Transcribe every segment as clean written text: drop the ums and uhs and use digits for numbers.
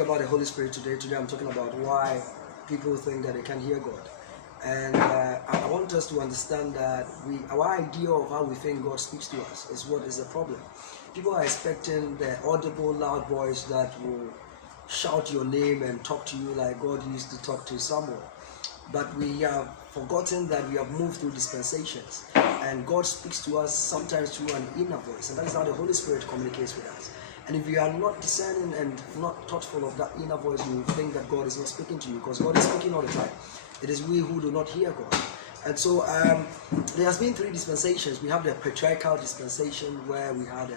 about the Holy Spirit today. Today I'm talking about why people think that they can hear God. And I want us to understand that our idea of how we think God speaks to us is what is the problem. People are expecting the audible, loud voice that will shout your name and talk to you like God used to talk to Samuel. But we have forgotten that we have moved through dispensations, and God speaks to us sometimes through an inner voice, and that is how the Holy Spirit communicates with us. And if you are not discerning and not thoughtful of that inner voice, you will think that God is not speaking to you, because God is speaking all the time. It is we who do not hear God. And so there has been 3 dispensations. We have the patriarchal dispensation, where we had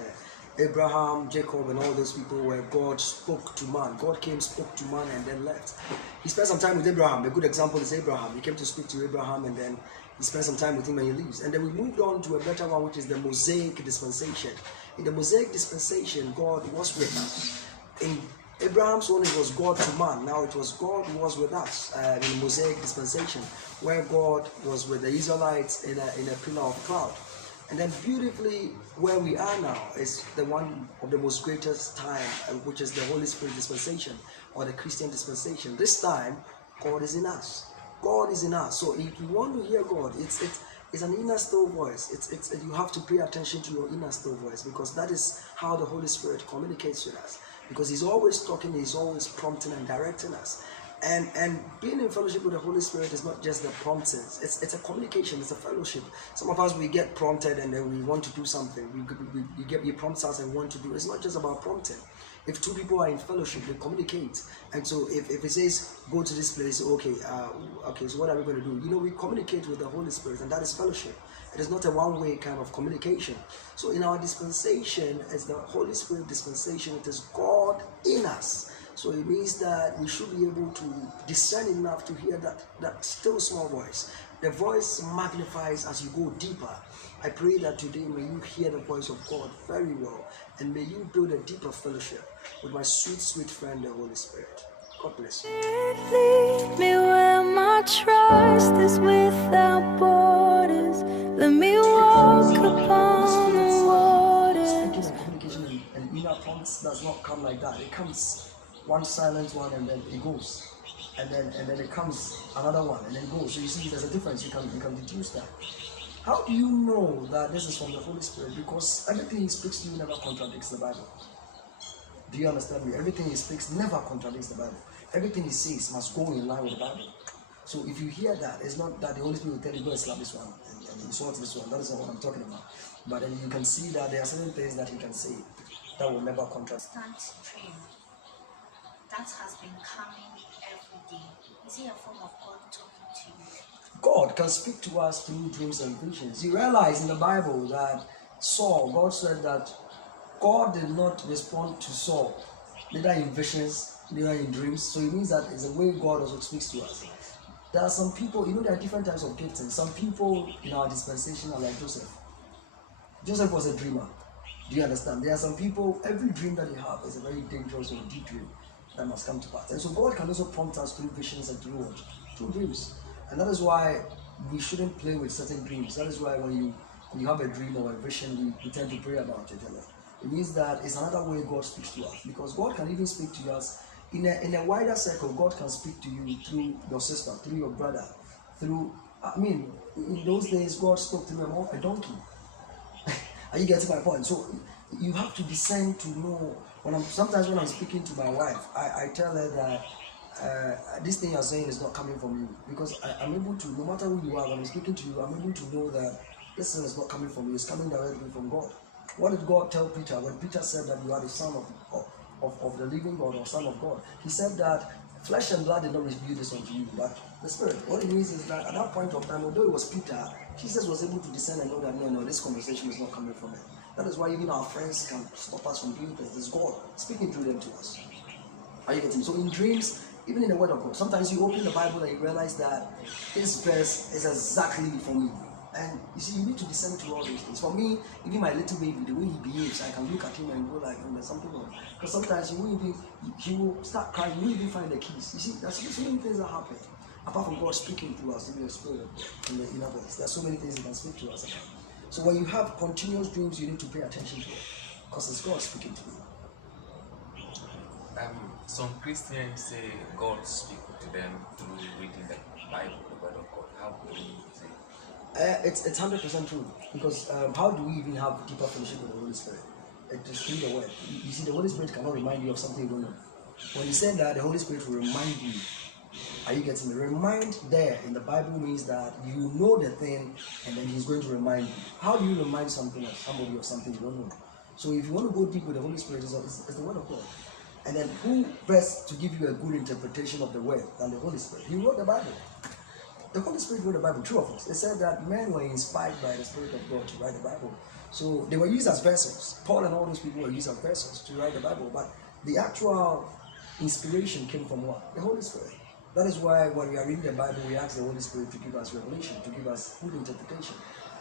Abraham, Jacob, and all those people, where God spoke to man. God came, spoke to man, and then left. He spent some time with Abraham. A good example is Abraham. He came to speak to Abraham, and then he spent some time with him and he leaves. And then we moved on to a better one, which is the Mosaic dispensation. In the Mosaic dispensation, God was with us. In Abraham's one, it was God to man. Now it was God who was with us in the Mosaic dispensation, where God was with the Israelites in a pillar of cloud. And then beautifully, where we are now is the one of the most greatest time, which is the Holy Spirit dispensation, or the Christian dispensation. This time, God is in us. God is in us. So if you want to hear God, it's an inner still voice. You have to pay attention to your inner still voice, because that is how the Holy Spirit communicates with us. Because He's always talking, He's always prompting and directing us. And being in fellowship with the Holy Spirit is not just the promptings. It's a communication. It's a fellowship. Some of us, we get prompted and then we want to do something. He prompts us and want to do. It's not just about prompting. If 2 people are in fellowship, they communicate. And so if it says go to this place, okay, so what are we going to do? We communicate with the Holy Spirit, and that is fellowship. It is not a one-way kind of communication. So in our dispensation, as the Holy Spirit dispensation, it is God in us. So it means that we should be able to discern enough to hear that still small voice. The voice magnifies as you go deeper. I pray that today may you hear the voice of God very well, and may you build a deeper fellowship with my sweet, sweet friend, the Holy Spirit. God bless you. Lead me where my trust is without borders. Let me walk upon the waters. Speaking and communication and inner prompts does not come like that. It comes one silent one, and then it goes, and then it comes another one, and then goes. So you see, there's a difference. You can deduce that. How do you know that this is from the Holy Spirit? Because everything He speaks to you never contradicts the Bible. Do you understand me? Everything He speaks never contradicts the Bible. Everything He says must go in line with the Bible. So if you hear that, it's not that the Holy Spirit will tell you, go and slap this one and insult this one. That is not what I'm talking about. But then you can see that there are certain things that He can say that will never contradict. Constant stream that has been coming every day. Is it a form of God talking to you? God can speak to us through dreams and visions. You realize in the Bible that Saul, God said that God did not respond to Saul, neither in visions, neither in dreams. So it means that it's a way God also speaks to us. There are some people, there are different types of giftings. Some people in our dispensation are like Joseph. Joseph was a dreamer. Do you understand? There are some people, every dream that they have is a very dangerous or deep dream that must come to pass. And so God can also prompt us through visions and through dreams. And that is why we shouldn't play with certain dreams. That is why when you have a dream or a vision, we tend to pray about it. It means that it's another way God speaks to us. Because God can even speak to us in a wider circle. God can speak to you through your sister, through your brother, in those days God spoke through a donkey. Are you getting my point? So you have to discern to know. Sometimes when I'm speaking to my wife, I tell her that this thing you're saying is not coming from you, because I'm able to, no matter who you are, when I'm speaking to you, I'm able to know that this thing is not coming from you, it's coming directly from God. What did God tell Peter when Peter said that you are the son of the living God, or son of God? He said that flesh and blood did not reveal this unto you, but the Spirit. What it means is that at that point of time, although it was Peter, Jesus was able to discern and know that no, this conversation is not coming from him. That is why even our friends can stop us from doing things. It's God speaking through them to us. Are you getting me? So in dreams, even in the Word of God, sometimes you open the Bible and you realize that this verse is exactly for me. And you see, you need to discern to all those things. For me, even my little baby, the way he behaves, I can look at him and go like, there's something wrong. Because sometimes he will start crying, you won't even find the keys. You see, there's so many things that happen. Apart from God speaking to us in the Spirit, in the inner voice, there's so many things He can speak to us about. So when you have continuous dreams, you need to pay attention to it, because it's God speaking to you. Some Christians say God speaks to them through reading the Bible, the Word of God. How do you say? It's 100% true, because how do we even have deeper fellowship with the Holy Spirit? It is through the Word. You see, the Holy Spirit cannot remind you of something you don't know. When you say that the Holy Spirit will remind you, are you getting me? Remind there in the Bible means that you know the thing and then He's going to remind you. How do you remind somebody of something you don't know? So if you want to go deep with the Holy Spirit, it's the Word of God. And then who best to give you a good interpretation of the Word than the Holy Spirit? He wrote the Bible. The Holy Spirit wrote the Bible, true of us. It said that men were inspired by the Spirit of God to write the Bible. So they were used as vessels. Paul and all those people were used as vessels to write the Bible. But the actual inspiration came from what? The Holy Spirit. That is why when we are reading the Bible, we ask the Holy Spirit to give us revelation, to give us good interpretation.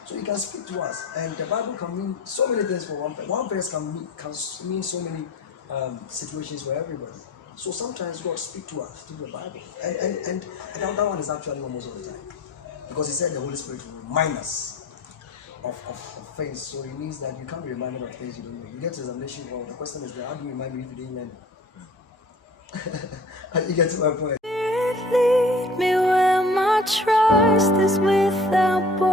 So He can speak to us. And the Bible can mean so many things for one person. One verse can mean so many situations for everybody. So sometimes God speaks to us through the Bible. And that one is actually almost all the time. Because He said the Holy Spirit will remind us of things. So it means that you can't be reminded of things you don't know. You get to examination hall, the question is, how do you remind me if you didn't learn it? You get to my point. Lead me where my trust is without borders.